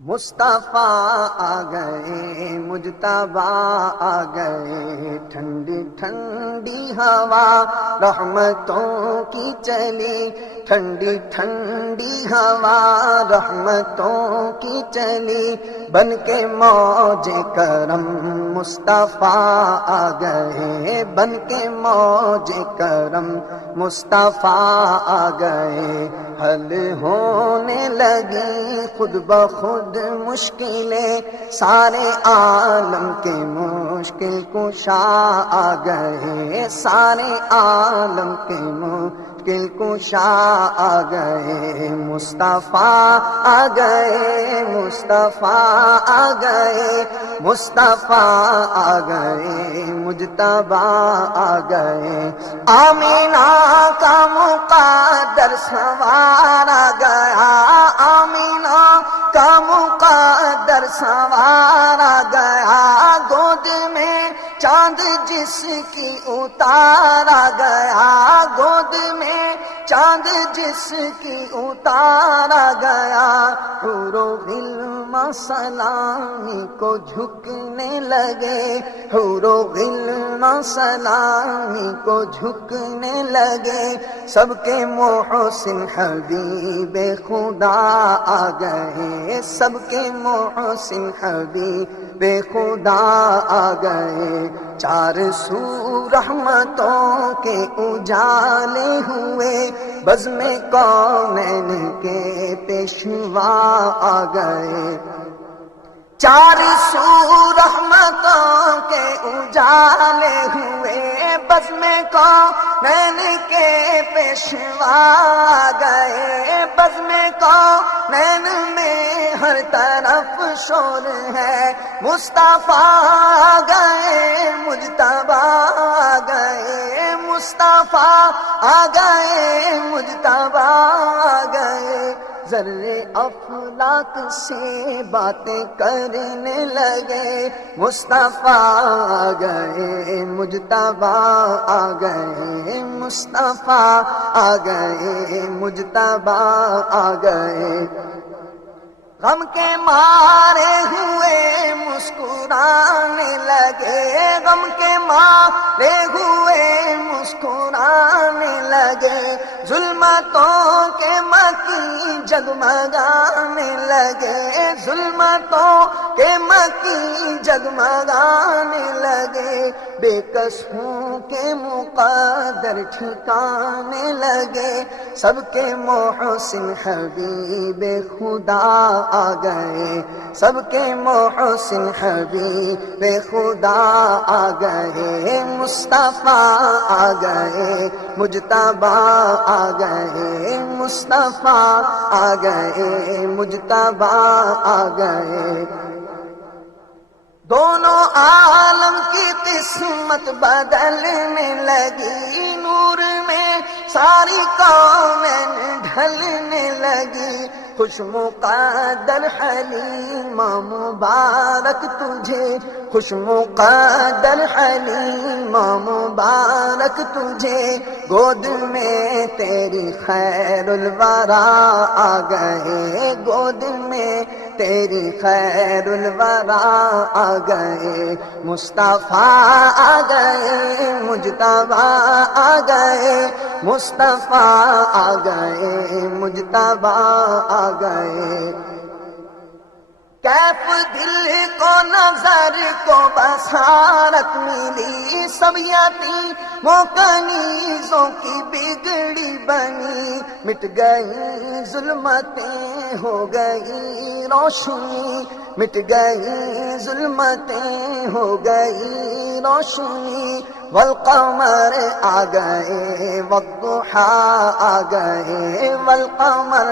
مصطفیٰ آ گئے، مجتبیٰ آ گئے، ٹھنڈی ٹھنڈی ہوا رحمتوں کی چلی، ٹھنڈی ٹھنڈی ہوا رحمتوں کی چلی، بن کے موج کرم مصطفیٰ آ گئے، بن کے موج کرم مصطفیٰ آ گئے، حل ہونے لگی خود بخود مشکلیں، سارے عالم کے مشکل کشا آ گئے، سارے عالم کے مشکل کشا آ گئے، مصطفیٰ آ گئے، مصطفیٰ آ گئے، مصطفیٰ آ گئے، مجتبیٰ آ گئے، آمینہ کا مقدر سوار آ گیا، آمینہ کا مقدر سوار آ گیا، گود میں چاند جس کی اتار آ گیا، گود میں چاند جس کی اتار آ گیا، حور و غلم سلامی کو جھکنے لگے، حور و غلم سلامی کو جھکنے لگے، سب کے محسن حبیب خدا آ گئے، سب کے محسن حبیب خدا آ گئے، چار سو رحمتوں کے اجالے ہوئے، بزم کونین کے پیشوا آ گئے، چار سو رحمتوں کے اجالے ہوئے، بزم کونین کے پیشوا آ گئے، بزم کونین میں ہر طرف شور ہے، مصطفیٰ آ گئے، مجتبیٰ آ گئے، مصطفیٰ آ گئے، مجتبیٰ آ گئے، ذرے افلاک سے باتیں کرنے لگے، مصطفیٰ آ گئے، مجتبیٰ آ گئے، مصطفیٰ آ گئے، مجتبیٰ آ گئے، غم کے مارے ہوئے مسکرانے لگے، غم کے مارے ہوئے مسکرانے لگے، ظلمتوں کے مکی جگمگانے لگے، ظلمتوں کے مکی جگمگانے لگے، بے کسوں کے مقدر ٹھکانے لگے، سب کے محسن حبیب خدا آ گئے، سب کے محسن حبیب خدا آ گئے، مصطفیٰ آ گئے، مجتبیٰ آ گئے، مصطفیٰ آ گئے، مجتبیٰ آ گئے، دونوں عالم کی قسمت بدلنے لگی، نور میں ساری کونین ڈھلنے لگی، خوش مقدر حلیمہ مبارک تجھے، خوش مقدر حلیمہ مبارک تجھے، گود میں تیری خیر الورا آ گئے، گود میں تیری خیر الورا آ گئے، مصطفیٰ آ گئے، مجتبیٰ آ گئے، مصطفیٰ آ گئے، مجتبیٰ آ گئے، کیف دل کو نظر کو بصارت ملی، سب یتیموں کنیزوں کی بگڑی بنی، مٹ گئی ظلمتیں ہو گئی روشنی، مٹ گئی ظلمتیں ہو گئی روشنی، والقمر آ گئے، والضحیٰ آ گئے، والقمر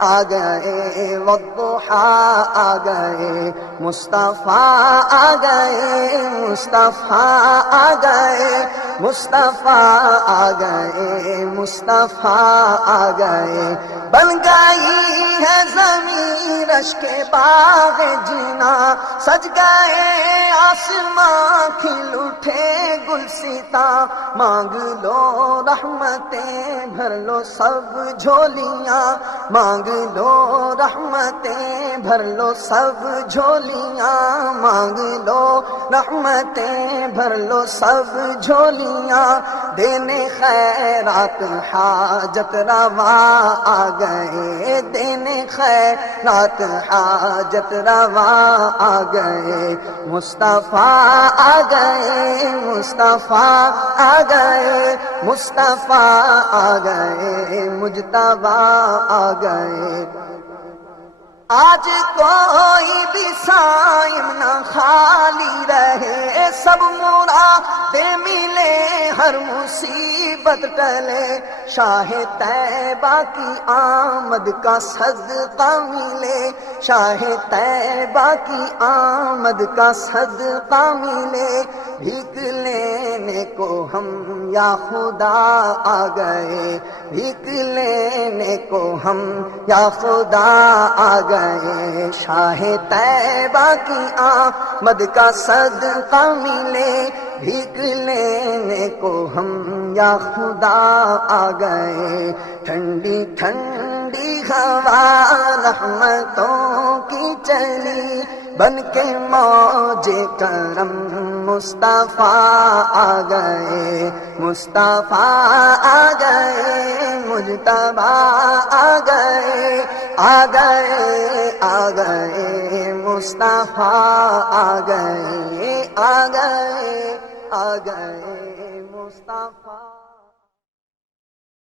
آ گئے، والضحیٰ آ گئے، مصطفیٰ آ گئے، مصطفیٰ آ گئے، مصطفیٰ آ گئے، مصطفیٰ آ گئے، بن گئی ہے زمین رش کے باغ جینا، سج گئے آسماں کھل اٹھے گلستا، مانگ لو رحمتیں بھر لو سب جھولیاں، مانگ لو رحمتیں بھر لو سب جھولیاں مانگ لو، رحمتیں بھر لو سب جھولیاں، دینے خیرات حاجت روا آ گئے، دینے خیرات حاجت روا آ گئے، مصطفیٰ آ گئے، مصطفیٰ آ گئے، مصطفیٰ آ گئے، مجتبیٰ آ گئے۔ آج کوئی بھی صائم نہ خالی رہے، سب مرادیں ملے، ہر مصیبت ٹلے، شاہ طیبہ کی آمد کا صدقہ ملے، شاہ طیبہ کی آمد کا صدقہ ملے، بھیک لینے کو ہم یا خدا آ گئے، بھیک لینے کو ہم یا خدا آ گئے، شاہ طیبہ کی آمد کا صدقہ ملے، بھیک لینے کو ہم یا خدا آ گئے، ٹھنڈی ٹھنڈی ہوا رحمتوں کی چلی، بن کے موج کرم مصطفیٰ آ گئے، مصطفیٰ آ گئے، مجتبیٰ آ گئے، آ گئے، آ گئے، مصطفیٰ آ گئے، آ گئے، آ گئے، مصطفیٰ۔